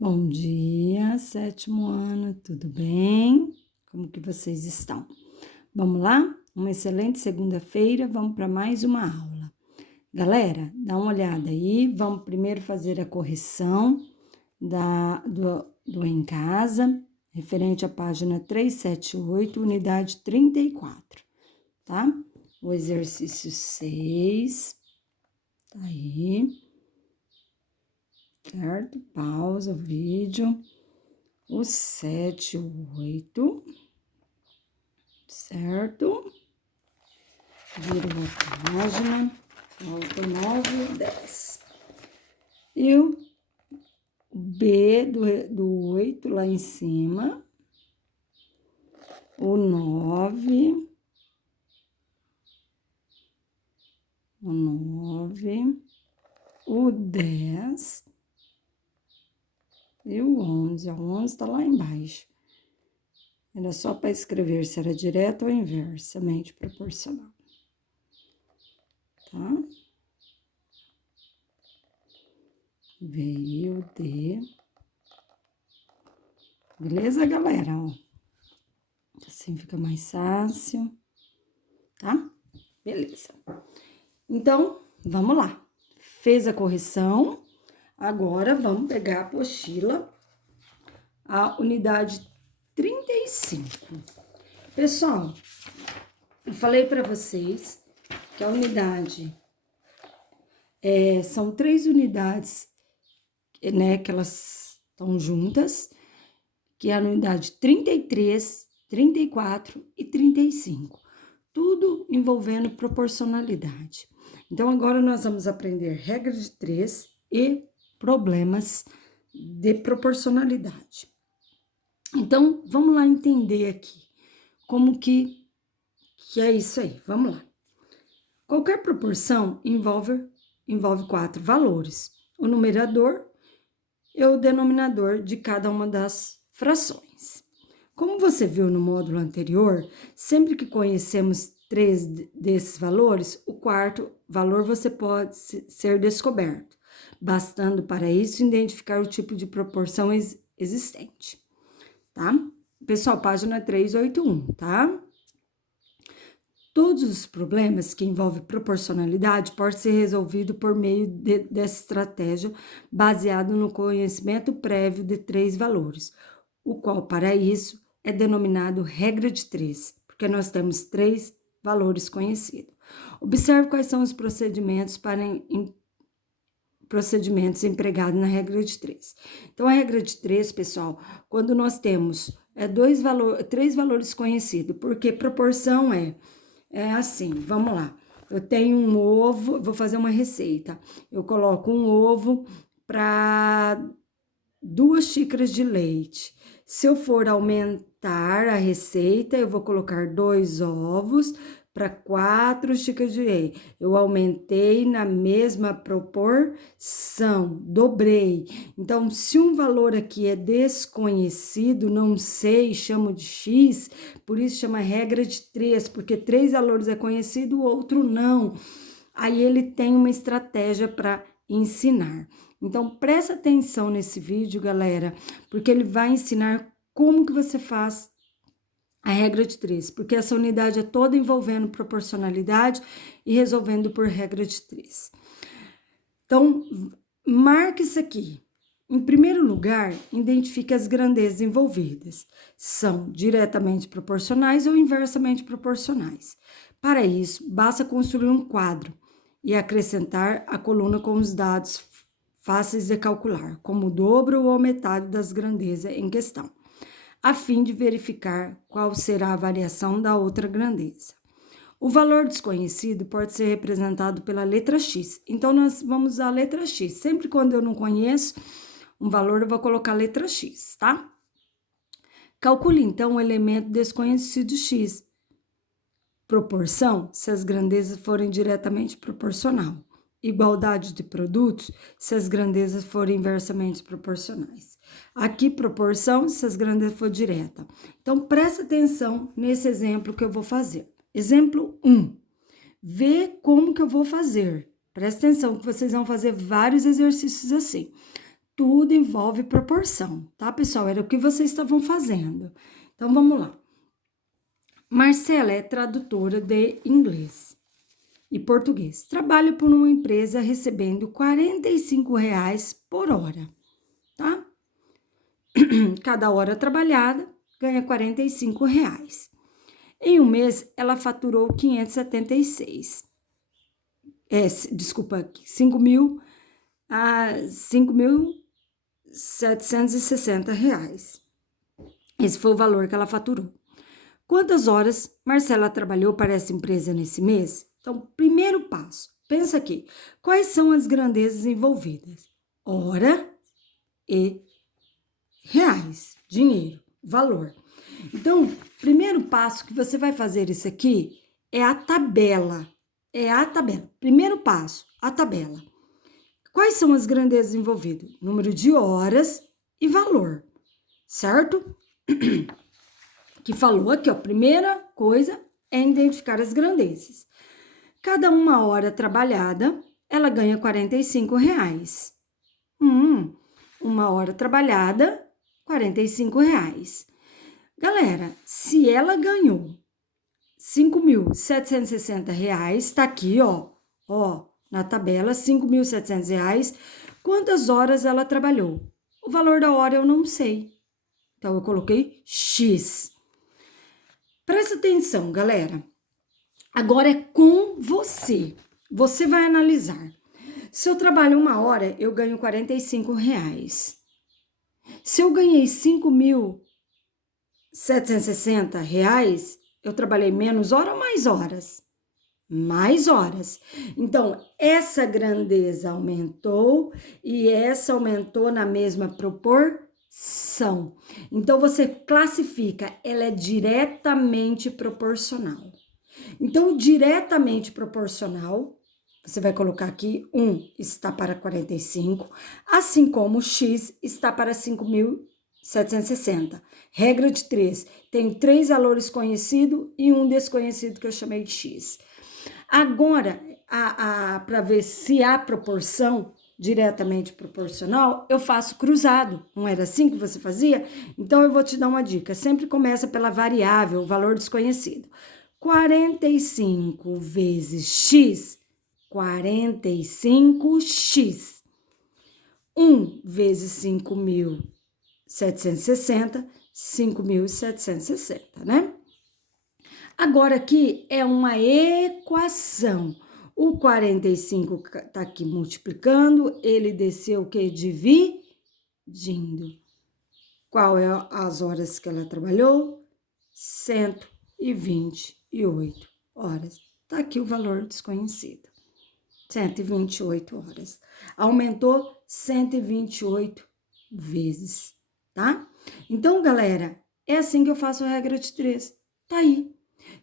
Bom dia, sétimo ano, tudo bem? Como que vocês estão? Vamos lá? Uma excelente segunda-feira, vamos para mais uma aula. Galera, dá uma olhada aí, vamos primeiro fazer a correção do em casa, referente à página 378, unidade 34, tá? O exercício 6, tá aí, certo? Pausa o vídeo. O 7, o 8, certo? Vira uma página, falta 9 e 10. E o B do 8 lá em cima, o 9, o 10 e o 11. O 11 tá lá embaixo. Era só para escrever se era direto ou inversamente proporcional. Tá? Veio D. Beleza, galera? Ó, assim fica mais fácil, tá? Beleza. Então, vamos lá. Fez a correção, agora vamos pegar a apostila, a unidade 35. Pessoal, eu falei para vocês que a unidade são 3 unidades, né, que elas estão juntas, que é a unidade 33, 34 e 35. Tudo envolvendo proporcionalidade. Então, agora nós vamos aprender regra de 3 e problemas de proporcionalidade. Então, vamos lá entender aqui como que é isso aí. Vamos lá. Qualquer proporção envolve 4 valores. O numerador e o denominador de cada uma das frações. Como você viu no módulo anterior, sempre que conhecemos 3 desses valores, o quarto valor você pode ser descoberto, bastando para isso identificar o tipo de proporção existente, tá? Pessoal, página 381, tá? Todos os problemas que envolvem proporcionalidade podem ser resolvidos por meio dessa estratégia baseado no conhecimento prévio de 3 valores, o qual, para isso, é denominado regra de 3, porque nós temos 3 valores conhecidos. Observe quais são os procedimentos empregados na regra de 3. Então, a regra de 3, pessoal, quando nós temos 3 valores conhecidos, porque proporção é assim, vamos lá. Eu tenho um ovo, vou fazer uma receita. Eu coloco um ovo para 2 xícaras de leite. Se eu for aumentar a receita, eu vou colocar 2 ovos para 4 xícaras de leite. Eu aumentei na mesma proporção, dobrei. Então, se um valor aqui é desconhecido, não sei, chamo de X, por isso chama regra de 3, porque 3 valores é conhecido, o outro não. Aí ele tem uma estratégia para ensinar. Então, presta atenção nesse vídeo, galera, porque ele vai ensinar como que você faz a regra de 3, porque essa unidade é toda envolvendo proporcionalidade e resolvendo por regra de 3. Então, marque isso aqui. Em primeiro lugar, identifique as grandezas envolvidas. São diretamente proporcionais ou inversamente proporcionais. Para isso, basta construir um quadro e acrescentar a coluna com os dados fáceis de calcular, como o dobro ou a metade das grandezas em questão, a fim de verificar qual será a variação da outra grandeza. O valor desconhecido pode ser representado pela letra X. Então, nós vamos usar a letra X. Sempre quando eu não conheço um valor, eu vou colocar a letra X, tá? Calcule, então, o elemento desconhecido X. Proporção, se as grandezas forem diretamente proporcional. Igualdade de produtos, se as grandezas forem inversamente proporcionais. Aqui, proporção, se as grandezas forem direta. Então, presta atenção nesse exemplo que eu vou fazer. Exemplo 1. Vê como que eu vou fazer. Presta atenção que vocês vão fazer vários exercícios assim. tudo envolve proporção, tá, pessoal? Era o que vocês estavam fazendo. Então, vamos lá. Marcela é tradutora de inglês e português. Trabalha por uma empresa recebendo R$ 45 por hora, tá? Cada hora trabalhada ganha R$ 45. Em um mês, ela faturou 576. Desculpa, 5.760 reais. Esse foi o valor que ela faturou. Quantas horas Marcela trabalhou para essa empresa nesse mês? Então, primeiro passo, pensa aqui. Quais são as grandezas envolvidas? Hora e reais, dinheiro, valor. Então, primeiro passo que você vai fazer isso aqui é a tabela. Primeiro passo, a tabela. Quais são as grandezas envolvidas? Número de horas e valor, certo? Que falou aqui, ó, primeira coisa é identificar as grandezas. Cada uma hora trabalhada, ela ganha R$ 45. Uma hora trabalhada, R$ 45. Galera, se ela ganhou R$ 5.760, tá aqui, ó, na tabela, R$ 5.700, quantas horas ela trabalhou? O valor da hora eu não sei. Então, eu coloquei X. Presta atenção, galera. Agora é com você. Você vai analisar. Se eu trabalho uma hora, eu ganho R$ 45. Se eu ganhei R$ 5.760, eu trabalhei menos hora ou mais horas? Mais horas. Então, essa grandeza aumentou e essa aumentou na mesma proporção. Então, você classifica, ela é diretamente proporcional. Então, diretamente proporcional, você vai colocar aqui 1 está para 45, assim como X está para 5.760. Regra de 3, tem 3 valores conhecidos e um desconhecido que eu chamei de X. Agora, para ver se há proporção diretamente proporcional, eu faço cruzado. Não era assim que você fazia? Então, eu vou te dar uma dica. Sempre começa pela variável, o valor desconhecido. 45 vezes X, 45X. 1 vezes 5.760, 5.760, né? Agora aqui é uma equação. O 45 tá aqui multiplicando, ele desceu o quê? Dividindo. Qual é as horas que ela trabalhou? 128 horas. Tá aqui o valor desconhecido. 128 horas. Aumentou 128 vezes, tá? Então, galera, é assim que eu faço a regra de 3. Tá aí.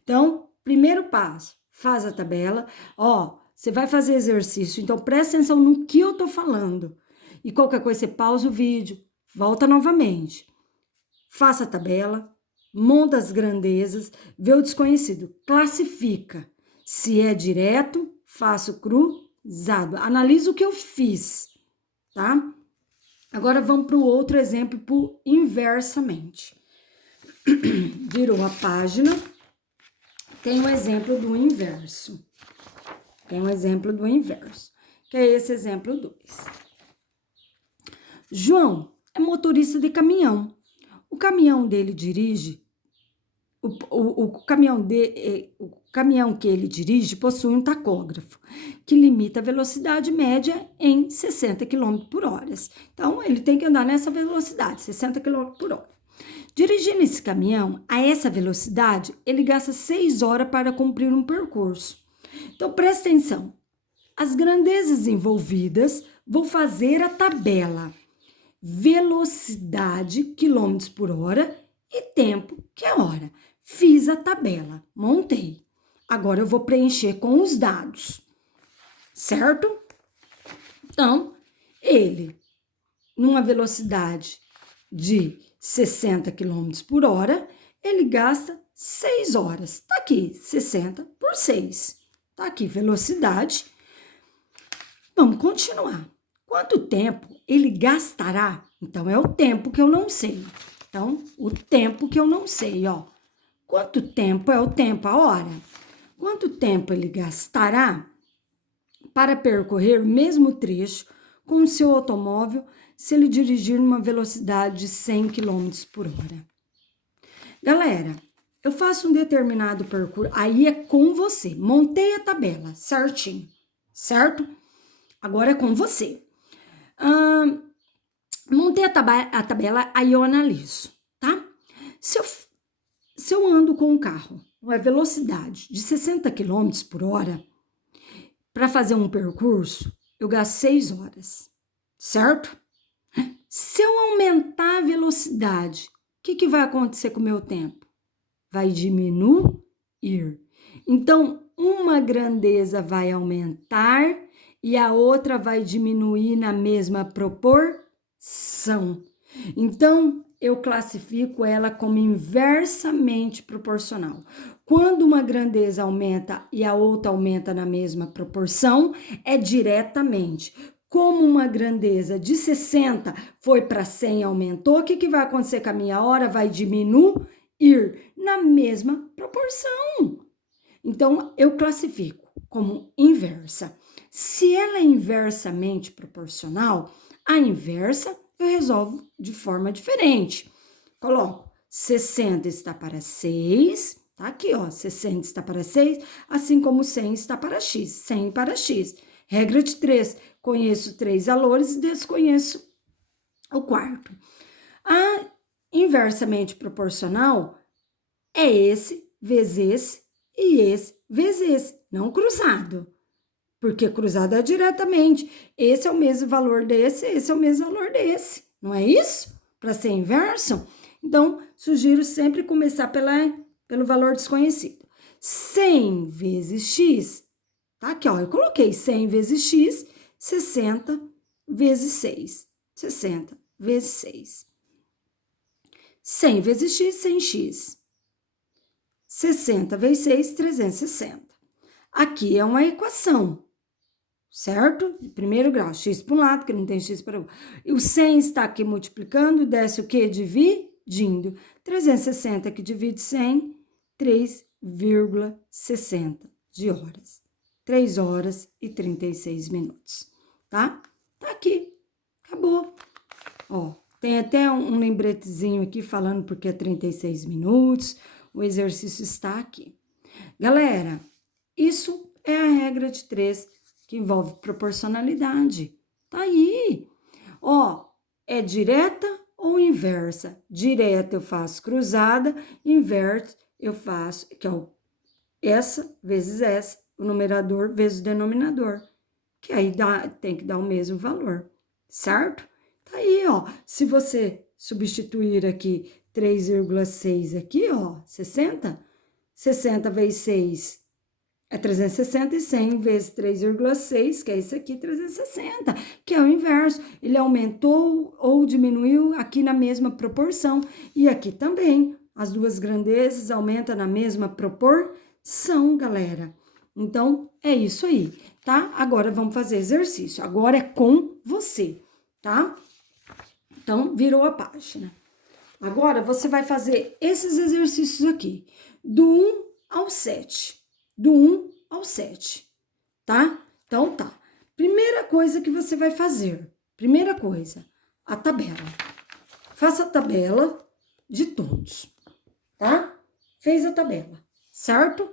Então, primeiro passo, faz a tabela. Ó, você vai fazer exercício, então presta atenção no que eu tô falando. E qualquer coisa, você pausa o vídeo, volta novamente. Faça a tabela, monta as grandezas, vê o desconhecido, classifica. Se é direto, faço cruzado. Analisa o que eu fiz, tá? Agora vamos para o outro exemplo, por inversamente. Virou a página. Tem um exemplo do inverso. Que é esse exemplo 2. João é motorista de caminhão. O caminhão dele dirige. O caminhão que ele dirige possui um tacógrafo que limita a velocidade média em 60 km por hora. Então, ele tem que andar nessa velocidade, 60 km por hora. Dirigindo esse caminhão a essa velocidade, ele gasta 6 horas para cumprir um percurso. Então, presta atenção. As grandezas envolvidas, vou fazer a tabela. Velocidade, quilômetros por hora, e tempo, que é hora. Fiz a tabela, montei. Agora, eu vou preencher com os dados, certo? Então, ele, numa velocidade de 60 km por hora, ele gasta 6 horas. Tá aqui, 60 por 6. Tá aqui, velocidade. Vamos continuar. Quanto tempo ele gastará? Então, é o tempo que eu não sei. Então, o tempo que eu não sei, ó. Quanto tempo é o tempo, a hora? Quanto tempo ele gastará para percorrer o mesmo trecho com o seu automóvel se ele dirigir numa velocidade de 100 km por hora? Galera, eu faço um determinado percurso, aí é com você. Montei a tabela certinho, certo? Agora é com você. Montei a tabela, aí eu analiso, tá? Se eu ando com um carro, uma velocidade de 60 km por hora, para fazer um percurso, eu gasto 6 horas, certo? Se eu aumentar a velocidade, o que vai acontecer com o meu tempo? Vai diminuir. Então, uma grandeza vai aumentar e a outra vai diminuir na mesma proporção. Então, eu classifico ela como inversamente proporcional. Quando uma grandeza aumenta e a outra aumenta na mesma proporção, é diretamente. Como uma grandeza de 60 foi para 100 e aumentou, o que vai acontecer com a minha hora? Vai diminuir na mesma proporção. Então, eu classifico como inversa. Se ela é inversamente proporcional, a inversa eu resolvo de forma diferente. Coloco 60 está para 6, tá aqui, ó, 60 está para 6, assim como 100 está para x, 100 para x. Regra de 3, conheço 3 valores e desconheço o quarto. A inversamente proporcional é esse vezes esse e esse vezes esse, não cruzado. Porque cruzado é diretamente. Esse é o mesmo valor desse, esse é o mesmo valor desse. Não é isso? Para ser inverso? Então, sugiro sempre começar pelo valor desconhecido. 100 vezes x, tá aqui, ó, eu coloquei 100 vezes x, 60 vezes 6. 60 vezes 6. 100 vezes x, 100x. 60 vezes 6, 360. Aqui é uma equação, certo? De primeiro grau, x para um lado, que não tem x para o outro. E o 100 está aqui multiplicando, desce o quê? Dividindo. 360 que divide 100, 3,60 de horas. 3 horas e 36 minutos, tá? Tá aqui, acabou. Ó, tem até um lembretezinho aqui falando porque é 36 minutos, o exercício está aqui. Galera, isso é a regra de 3 que envolve proporcionalidade. Tá aí. Ó, é direta ou inversa? Direta eu faço cruzada, inversa eu faço, que é essa vezes essa, o numerador vezes o denominador. Que aí tem que dar o mesmo valor, certo? Tá aí, ó. Se você substituir aqui 3,6 aqui, ó, 60 vezes 6 é 360 e 100 vezes 3,6, que é isso aqui, 360, que é o inverso. Ele aumentou ou diminuiu aqui na mesma proporção. E aqui também, as duas grandezas aumentam na mesma proporção, galera. Então, é isso aí, tá? Agora, vamos fazer exercício. Agora é com você, tá? Então, virou a página. Agora, você vai fazer esses exercícios aqui, do 1 ao 7. Do 1 ao 7, tá? Então, tá. Primeira coisa que você vai fazer. Primeira coisa, a tabela. Faça a tabela de todos, tá? Fez a tabela, certo?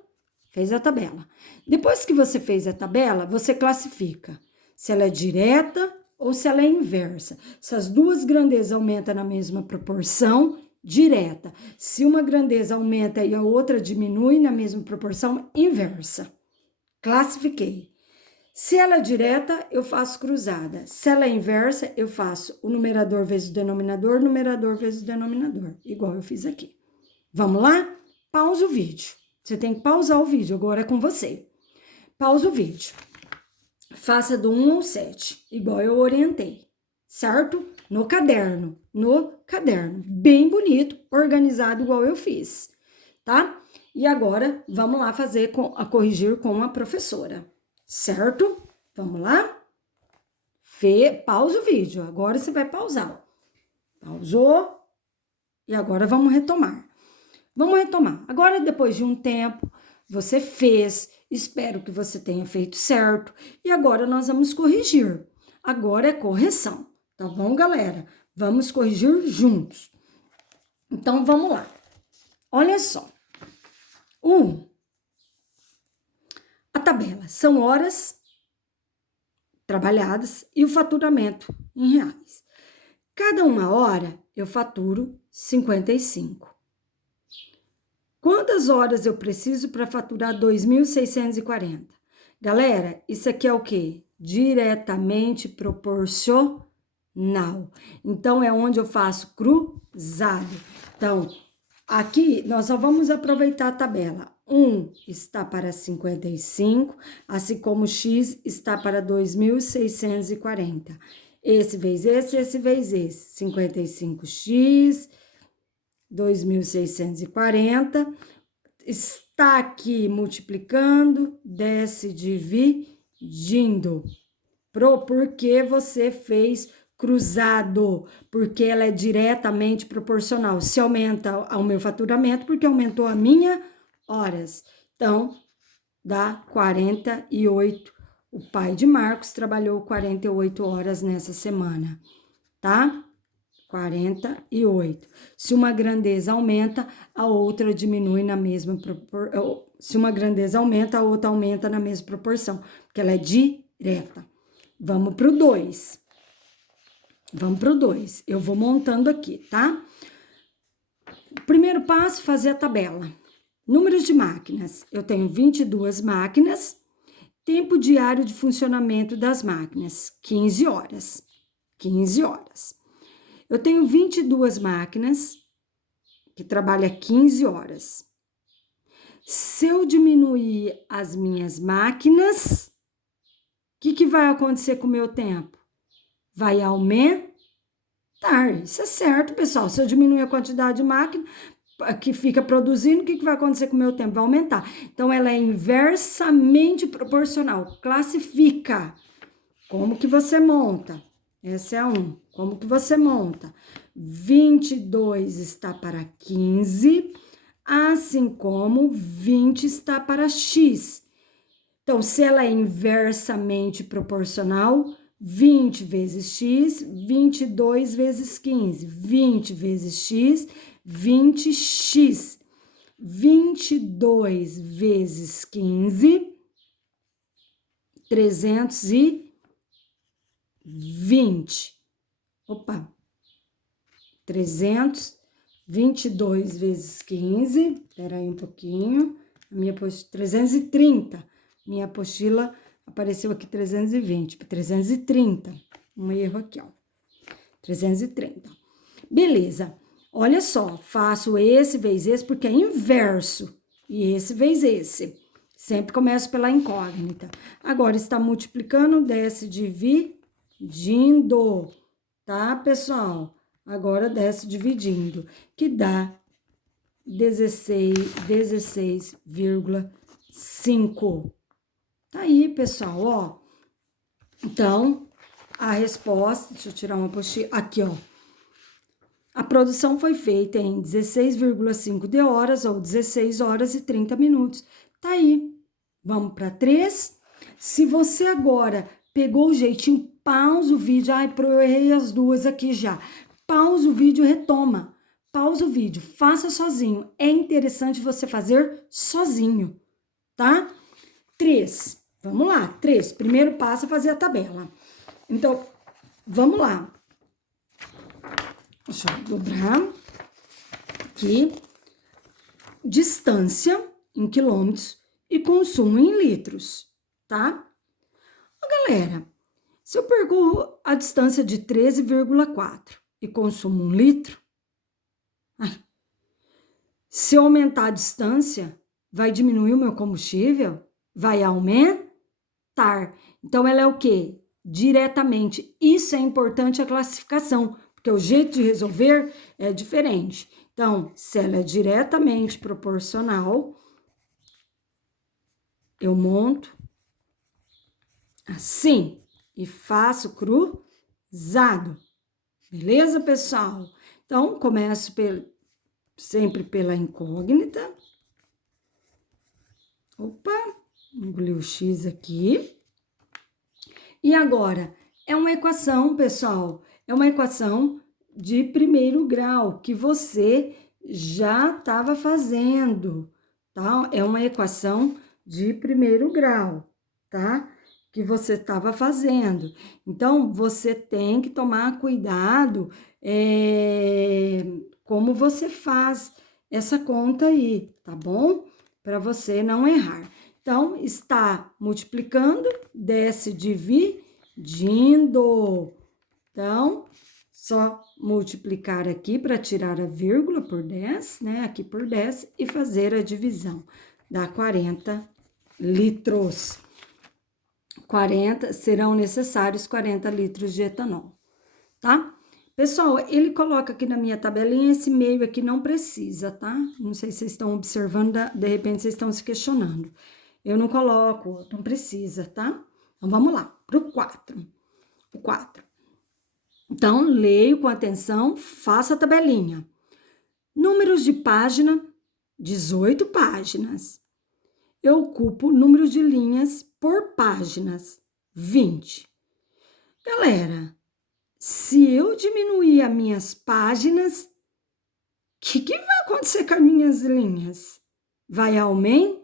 Fez a tabela. Depois que você fez a tabela, você classifica se ela é direta ou se ela é inversa. Se as duas grandezas aumentam na mesma proporção, direta. Se uma grandeza aumenta e a outra diminui na mesma proporção, inversa. Classifiquei. Se ela é direta, eu faço cruzada. Se ela é inversa, eu faço o numerador vezes o numerador vezes o denominador, igual eu fiz aqui. Vamos lá? Pausa o vídeo. Você tem que pausar o vídeo, agora é com você. Pausa o vídeo. Faça do 1 ao 7, igual eu orientei, certo? No caderno, bem bonito, organizado igual eu fiz, tá? E agora, vamos lá corrigir com a professora, certo? Vamos lá? Pausa o vídeo. Agora você vai pausar. Pausou. E agora vamos retomar. Vamos retomar. Agora, depois de um tempo, você fez. Espero que você tenha feito certo. E agora nós vamos corrigir. Agora é correção. Tá bom, galera? Vamos corrigir juntos. Então, vamos lá. Olha só. A tabela são horas trabalhadas e o faturamento em reais. Cada uma hora eu faturo 55. Quantas horas eu preciso para faturar 2.640? Galera, isso aqui é o quê? Diretamente proporcional. Então, é onde eu faço cruzado. Então, aqui nós só vamos aproveitar a tabela. 1 está para 55, assim como x está para 2.640. Esse vezes esse vezes esse. 55x, 2.640. Está aqui multiplicando, desce dividindo. Porque você fez cruzado, porque ela é diretamente proporcional. Se aumenta o meu faturamento, porque aumentou a minha horas. Então, dá 48. O pai de Marcos trabalhou 48 horas nessa semana, tá? 48. Se uma grandeza aumenta, a outra diminui na mesma proporção. Se uma grandeza aumenta, a outra aumenta na mesma proporção, porque ela é direta. Vamos pro 2. Vamos pro 2. Eu vou montando aqui, tá? Primeiro passo, fazer a tabela. Números de máquinas. Eu tenho 22 máquinas. Tempo diário de funcionamento das máquinas, 15 horas. 15 horas. Eu tenho 22 máquinas que trabalham 15 horas. Se eu diminuir as minhas máquinas, o que vai acontecer com o meu tempo? Vai aumentar. Isso é certo, pessoal. Se eu diminuir a quantidade de máquina que fica produzindo, o que vai acontecer com o meu tempo? Vai aumentar. Então, ela é inversamente proporcional. Classifica. Como que você monta? Essa é a 1. Como que você monta? 22 está para 15, assim como 20 está para x. Então, se ela é inversamente proporcional, 20 vezes x, 22 vezes 15. 20 vezes x, 20x. 22 vezes 15, 320. Opa, 322 vezes 15, espera aí um pouquinho, a minha apostila, 330, minha apostila apareceu aqui 320, 330, um erro aqui, ó, 330. Beleza, olha só, faço esse vezes esse porque é inverso, e esse vezes esse. Sempre começo pela incógnita. Agora, está multiplicando, desce dividindo, tá, pessoal? Agora, desce dividindo, que dá 16,5. Tá aí, pessoal, ó. Então, a resposta, deixa eu tirar uma apostila, aqui, ó. A produção foi feita em 16,5 de horas, ou 16 horas e 30 minutos. Tá aí. Vamos para 3. Se você agora pegou o jeitinho, pausa o vídeo. Ai, eu errei as duas aqui já. Pausa o vídeo e retoma. Pausa o vídeo, faça sozinho. É interessante você fazer sozinho, tá? 3. Vamos lá. 3. Primeiro passo é fazer a tabela. Então, vamos lá. Deixa eu dobrar aqui. Distância em quilômetros e consumo em litros, tá? Galera, se eu percorro a distância de 13,4 e consumo 1 litro, se eu aumentar a distância, vai diminuir o meu combustível? Vai aumentar. Então, ela é o quê? Diretamente. Isso é importante a classificação, porque o jeito de resolver é diferente. Então, se ela é diretamente proporcional, eu monto assim. e faço cruzado. Beleza, pessoal? Então, começo sempre pela incógnita. Opa, engoli o X aqui. E agora, é uma equação, pessoal, é uma equação de primeiro grau que você já estava fazendo, tá? É uma equação de primeiro grau, tá? Que você estava fazendo. Então, você tem que tomar cuidado como você faz essa conta aí, tá bom? Para você não errar. Então, está multiplicando, desce dividindo. Então, só multiplicar aqui para tirar a vírgula por 10, né? Aqui por 10 e fazer a divisão. Dá 40 litros. 40, serão necessários 40 litros de etanol, tá? Pessoal, ele coloca aqui na minha tabelinha, esse meio aqui não precisa, tá? Não sei se vocês estão observando, de repente vocês estão se questionando. Eu não coloco, não precisa, tá? Então, vamos lá, pro 4. O 4. Então, leio com atenção, faça a tabelinha. Números de página, 18 páginas. Eu ocupo número de linhas por páginas, 20. Galera, se eu diminuir as minhas páginas, o que vai acontecer com as minhas linhas? Vai aumentar.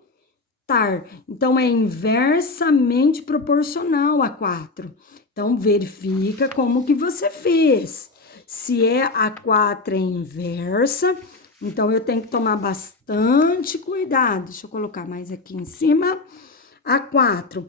Então, é inversamente proporcional a 4. Então, verifica como que você fez. Se é a 4 é inversa, então eu tenho que tomar bastante cuidado. Deixa eu colocar mais aqui em cima. A 4,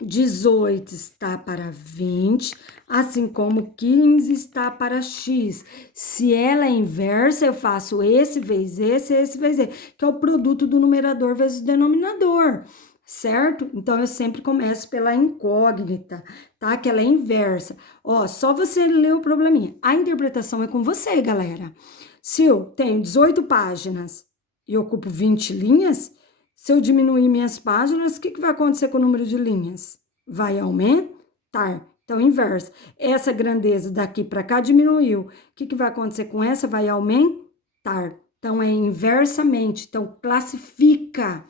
18 está para 20, assim como 15 está para x. Se ela é inversa, eu faço esse vezes esse vezes esse, que é o produto do numerador vezes o denominador, certo? Então, eu sempre começo pela incógnita, tá? Que ela é inversa. Ó, só você ler o probleminha. A interpretação é com você, galera. Se eu tenho 18 páginas e ocupo 20 linhas, se eu diminuir minhas páginas, o que vai acontecer com o número de linhas? Vai aumentar. Então, inverso. Essa grandeza daqui para cá diminuiu. O que vai acontecer com essa? Vai aumentar. Então, é inversamente. Então, classifica.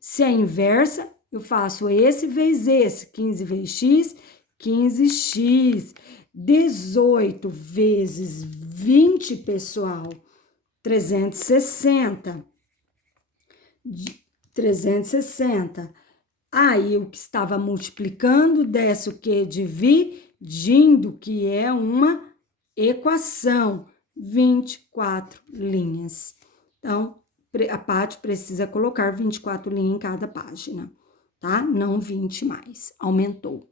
Se é inversa, eu faço esse vezes esse. 15 vezes x, 15x. 18 vezes 20, pessoal. 360. 360. Aí, o que estava multiplicando, desce o que? Dividindo, que é uma equação. 24 linhas. Então, a Paty precisa colocar 24 linhas em cada página, tá? Não 20 mais, aumentou.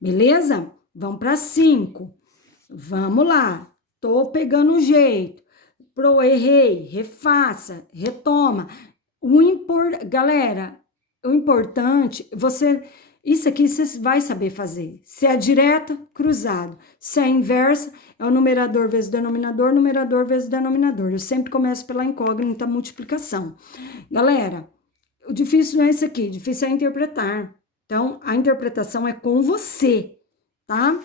Beleza? Vamos para 5. Vamos lá. Tô pegando o jeito. Errei, refaça, retoma. Galera, o importante, isso aqui você vai saber fazer. Se é direta, cruzado. Se é inversa, é o numerador vezes o numerador vezes o denominador. Eu sempre começo pela incógnita multiplicação. Galera, o difícil não é isso aqui, o difícil é interpretar. Então, a interpretação é com você, tá?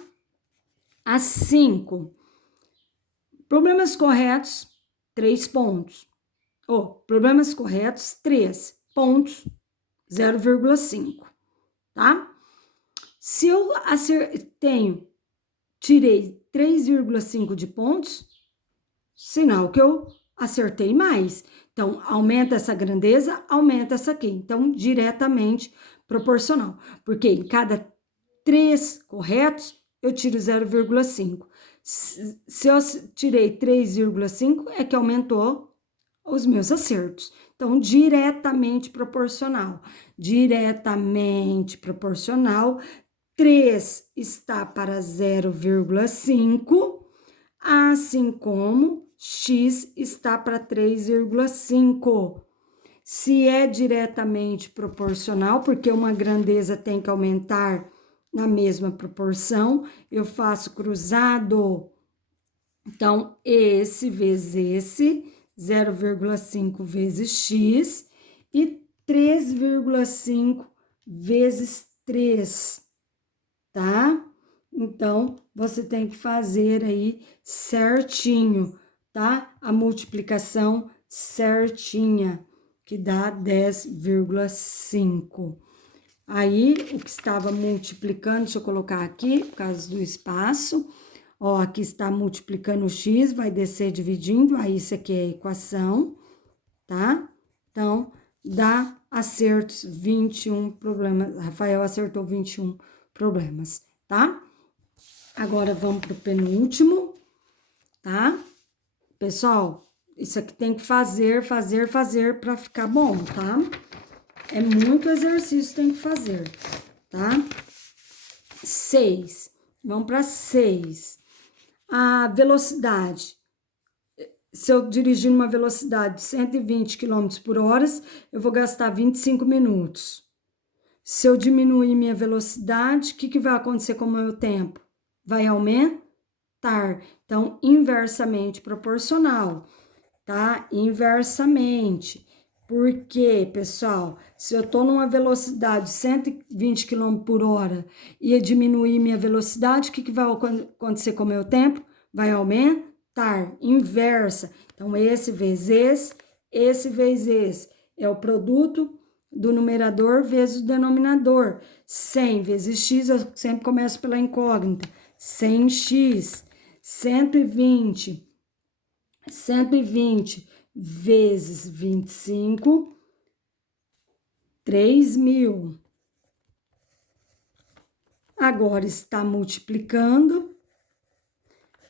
A 5. Problemas corretos, 3 pontos. Problemas corretos, 3 pontos, 0,5, tá? Se eu tirei 3,5 de pontos, sinal que eu acertei mais. Então, aumenta essa grandeza, aumenta essa aqui. Então, diretamente proporcional. Porque em cada 3 corretos, eu tiro 0,5. Se eu tirei 3,5, é que aumentou os meus acertos. Então, diretamente proporcional. Diretamente proporcional. 3 está para 0,5, assim como x está para 3,5. Se é diretamente proporcional, porque uma grandeza tem que aumentar na mesma proporção, eu faço cruzado. Então, esse vezes esse, 0,5 vezes x e 3,5 vezes 3, tá? Então, você tem que fazer aí certinho, tá? A multiplicação certinha, que dá 10,5. Aí, o que estava multiplicando, deixa eu colocar aqui, por causa do espaço. Ó, aqui está multiplicando o x, vai descer dividindo, aí isso aqui é a equação, tá? Então, dá acertos 21 problemas. Rafael acertou 21 problemas, tá? Agora, vamos para o penúltimo, tá? Pessoal, isso aqui tem que fazer para ficar bom, tá? É muito exercício tem que fazer, tá? 6. Vamos para 6. A velocidade. Se eu dirigir numa velocidade de 120 km por hora, eu vou gastar 25 minutos. Se eu diminuir minha velocidade, o que vai acontecer com o meu tempo? Vai aumentar. Então, inversamente proporcional, tá? Inversamente. Por quê, pessoal? Se eu tô numa velocidade de 120 km por hora e eu diminuir minha velocidade, o que vai acontecer com o meu tempo? Vai aumentar, inversa. Então, esse vezes esse é o produto do numerador vezes o denominador. 100 vezes x, eu sempre começo pela incógnita. 100x, 120 vezes 25, 3.000. Agora está multiplicando,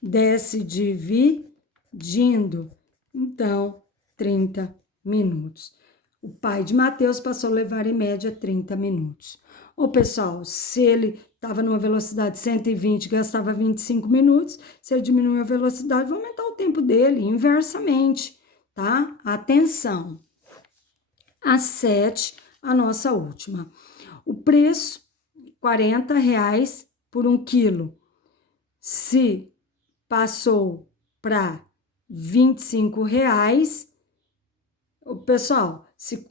desce dividindo. Então, 30 minutos. O pai de Mateus passou a levar em média 30 minutos. Ô, pessoal, se ele estava numa velocidade de 120, gastava 25 minutos, se ele diminuir a velocidade, vai aumentar o tempo dele, inversamente, tá? Atenção. A 7, a nossa última. O preço, R$40 por 1 quilo. Se passou para R$25, pessoal, se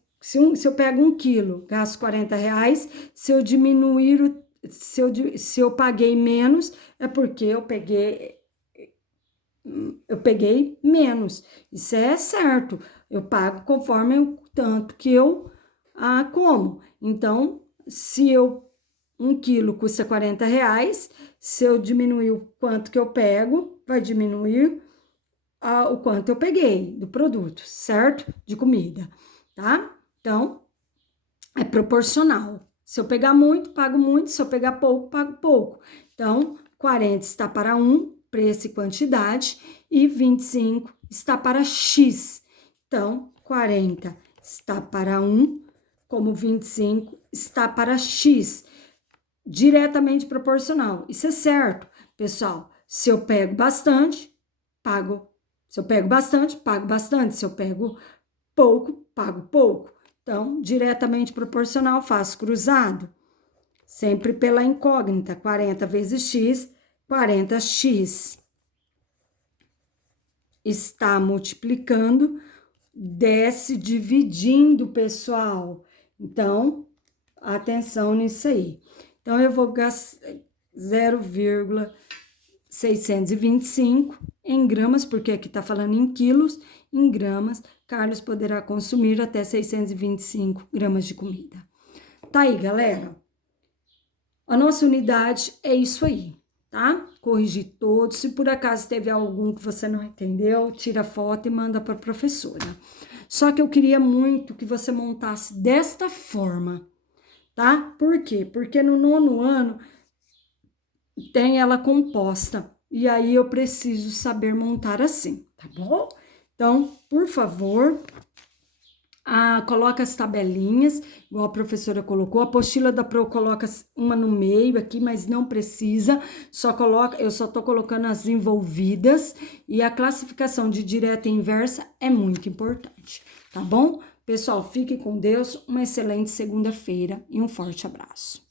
eu pego 1 quilo, gasto R$40, se eu diminuir, se eu paguei menos, é porque eu peguei menos. Isso é certo. Eu pago conforme o tanto que eu como. Então, se 1 quilo custa R$40, se eu diminuir o quanto que eu pego, vai diminuir o quanto eu peguei do produto, certo? De comida, tá? Então, é proporcional. Se eu pegar muito, pago muito. Se eu pegar pouco, pago pouco. Então, 40 está para 1, preço e quantidade, e 25 está para X. Então, 40 está para 1, como 25 está para X. Diretamente proporcional. Isso é certo, pessoal. Se eu pego bastante, pago. Se eu pego bastante, pago bastante. Se eu pego pouco, pago pouco. Então, diretamente proporcional, faço cruzado. Sempre pela incógnita. 40 vezes x, 40x. Está multiplicando, desce dividindo, pessoal. Então, atenção nisso aí. Então, eu vou gastar 0,625 em gramas, porque aqui tá falando em quilos, em gramas, Carlos poderá consumir até 625 gramas de comida. Tá aí, galera? A nossa unidade é isso aí, tá? Corrigir todos. Se por acaso teve algum que você não entendeu, tira foto e manda para a professora. Só que eu queria muito que você montasse desta forma, tá? Por quê? Porque no 9º ano tem ela composta. E aí eu preciso saber montar assim, tá bom? Então, por favor, coloca as tabelinhas, igual a professora colocou. A apostila da Pro coloca uma no meio aqui, mas não precisa. Eu só tô colocando as envolvidas. E a classificação de direta e inversa é muito importante, tá bom? Pessoal, fique com Deus. Uma excelente segunda-feira e um forte abraço.